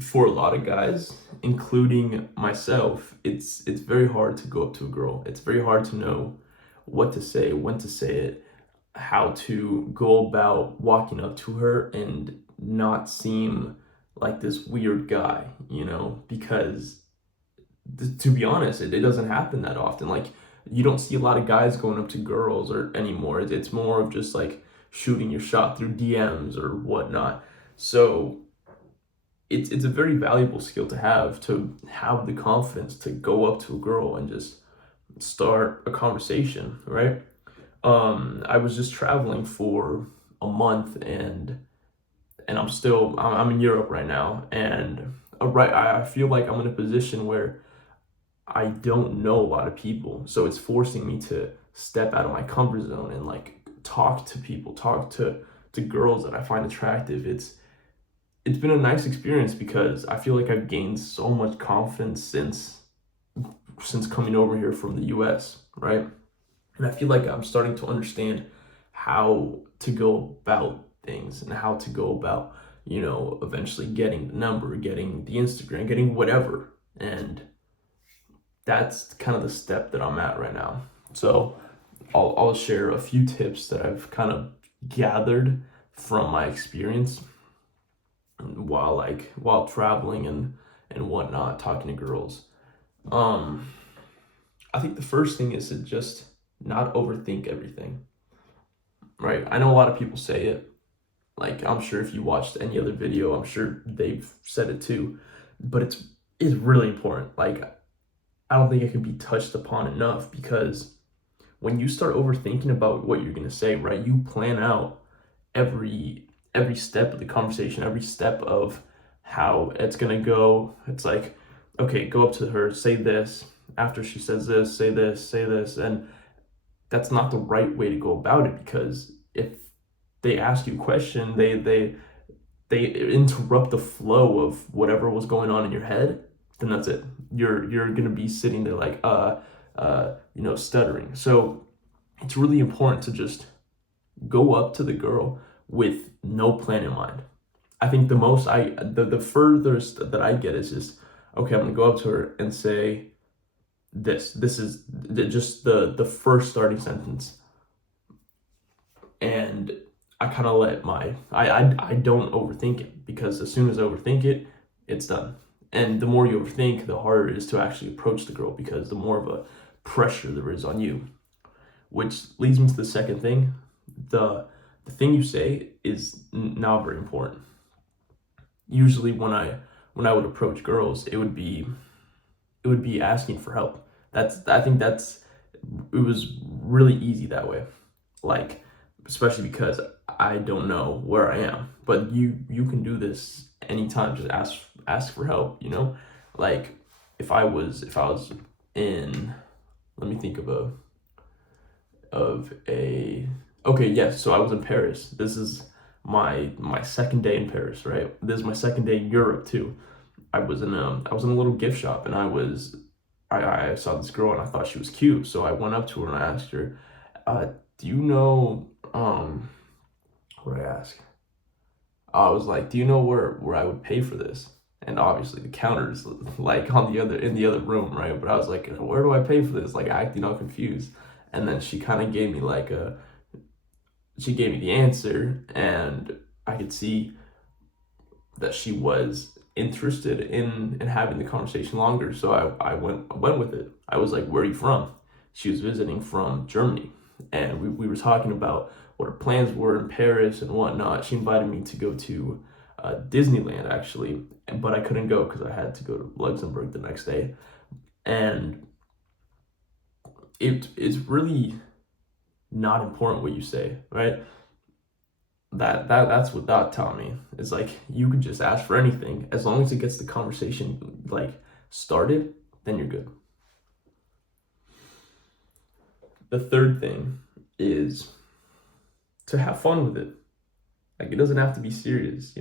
for a lot of guys, including myself, it's very hard to go up to a girl. It's very hard to know what to say, when to say it, how to go about walking up to her and not seem like this weird guy, because to be honest, it doesn't happen that often. Like, you don't see a lot of guys going up to girls or anymore. It's more of just like shooting your shot through DMs or whatnot. So it's a very valuable skill to have the confidence to go up to a girl and just start a conversation, right? I was just traveling for a month, and I'm in Europe right now, and right I feel like I'm in a position where I don't know a lot of people, so it's forcing me to step out of my comfort zone and like talk to people, talk to girls that I find attractive. It's been a nice experience because I feel like I've gained so much confidence since coming over here from the US, right? And I feel like I'm starting to understand how to go about things and how to go about, eventually getting the number, getting the Instagram, getting whatever. And that's kind of the step that I'm at right now. So I'll share a few tips that I've kind of gathered from my experience while traveling and whatnot, talking to girls. Um, I think the first thing is to just not overthink everything, right? I know a lot of people say it. Like, I'm sure if you watched any other video, I'm sure they've said it too. But it's really important. Like, I don't think it can be touched upon enough because when you start overthinking about what you're gonna say, right? You plan out every step of the conversation, every step of how it's gonna go. It's like, okay, go up to her, say this. After she says this, say this, and that's not the right way to go about it because if they ask you a question, they interrupt the flow of whatever was going on in your head, then that's it. You're gonna be sitting there like stuttering. So it's really important to just go up to the girl with no plan in mind. I think the furthest that I get is just, okay, I'm gonna go up to her and say this. This is just the first starting sentence, and I kind of let I don't overthink it because as soon as I overthink it, it's done. And the more you overthink, the harder it is to actually approach the girl because the more of a pressure there is on you. Which leads me to the second thing. The thing you say is now very important. Usually when I would approach girls, it would be asking for help. I think it was really easy that way. Like, especially because I don't know where I am. But you can do this anytime. Just ask for help, Like, if I was in, let me think of a okay, yes, so I was in Paris. This is my second day in Paris, right? This is my second day in Europe too. I was in a little gift shop, and I saw this girl and I thought she was cute, so I went up to her and I asked her, "Do you know what did I ask?" I was like, "Do you know where I would pay for this?" And obviously the counter's like in the other room, right? But I was like, "Where do I pay for this?" Like, acting all confused. And then she gave me the answer, and I could see that she was interested in having the conversation longer. So I went with it. I was like, "Where are you from?" She was visiting from Germany, and we were talking about what her plans were in Paris and whatnot. She invited me to go to Disneyland actually, but I couldn't go because I had to go to Luxembourg the next day. And it's really not important what you say, right? That's what that taught me. It's like you could just ask for anything as long as it gets the conversation like started, then you're good. The third thing is to have fun with it. Like, it doesn't have to be serious.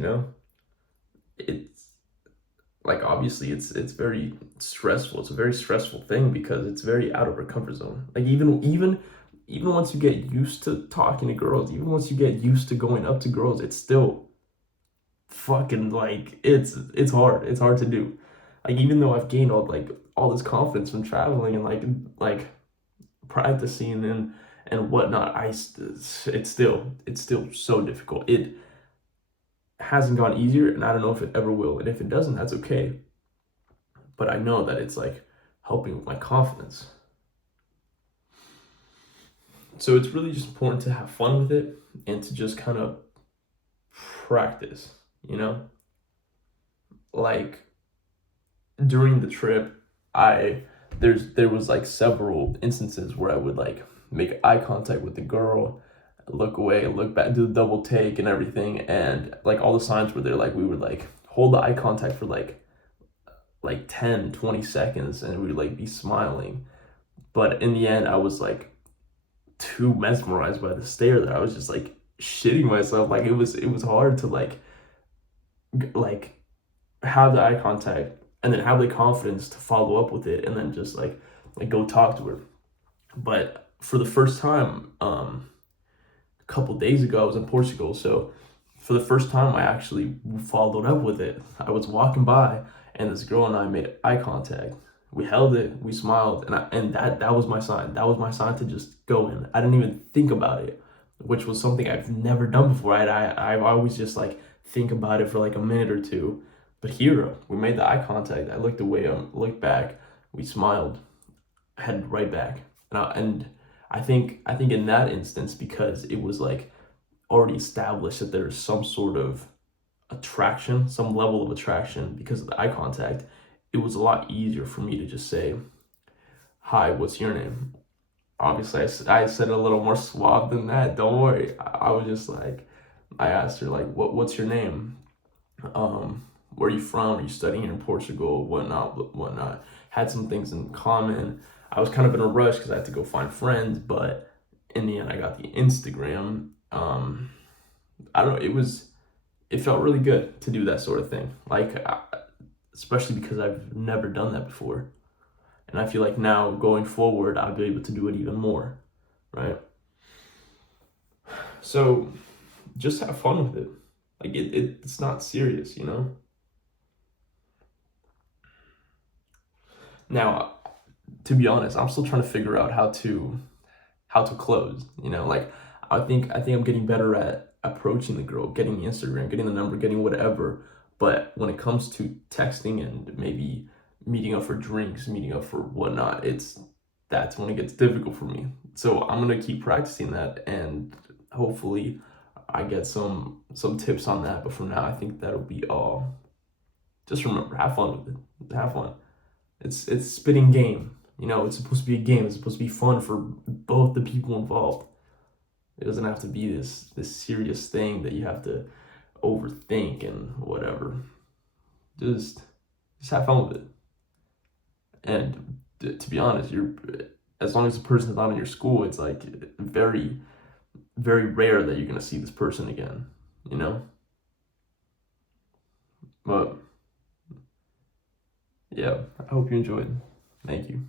It's like, obviously it's very stressful. It's a very stressful thing because it's very out of our comfort zone. Like, even once you get used to talking to girls, even once you get used to going up to girls, it's still fucking like it's hard. It's hard to do. Like even though I've gained all this confidence from traveling and like practicing and whatnot, it's still so difficult. It hasn't gone easier, and I don't know if it ever will. And if it doesn't, that's okay. But I know that it's like helping with my confidence. So it's really just important to have fun with it and to just kind of practice, you know? Like during the trip, I there was like several instances where I would like make eye contact with the girl, look away, look back, do the double take and everything, and like all the signs were there. Like we would like hold the eye contact for like 10, 20 seconds, and we would like be smiling. But in the end, I was like too mesmerized by the stare that I was just like shitting myself. Like it was hard to like have the eye contact and then have the confidence to follow up with it and then just like go talk to her. But for the first time, a couple days ago, I was in Portugal. So for the first time, I actually followed up with it. I was walking by, and this girl and I made eye contact. We held it, we smiled, and that was my sign. That was my sign to just go in. I didn't even think about it, which was something I've never done before. I've always just like think about it for like a minute or two. But here, we made the eye contact. I looked away, looked back, we smiled, headed right back. And I think in that instance, because it was like already established that there's some sort of attraction, some level of attraction because of the eye contact, it was a lot easier for me to just say, "Hi, what's your name?" Obviously, I said it a little more suave than that. Don't worry. I was just like, I asked her like, "What's your name? Where are you from? Are you studying here in Portugal? Whatnot, whatnot." Had some things in common. I was kind of in a rush because I had to go find friends, but in the end, I got the Instagram. I don't know. It felt really good to do that sort of thing. Especially because I've never done that before. And I feel like now going forward, I'll be able to do it even more, right? So just have fun with it. Like it's not serious, you know? Now, to be honest, I'm still trying to figure out how to close, you know? Like I think I'm getting better at approaching the girl, getting the Instagram, getting the number, getting whatever. But when it comes to texting and maybe meeting up for drinks, meeting up for whatnot, that's when it gets difficult for me. So I'm gonna keep practicing that, and hopefully I get some tips on that. But for now, I think that'll be all. Just remember, have fun with it. Have fun. It's spitting game. You know, it's supposed to be a game. It's supposed to be fun for both the people involved. It doesn't have to be this serious thing that you have to overthink and whatever. Just have fun with it. And to be honest, you're as long as the person's not in your school, it's like very, very rare that you're gonna see this person again. You know. But yeah, I hope you enjoyed. Thank you.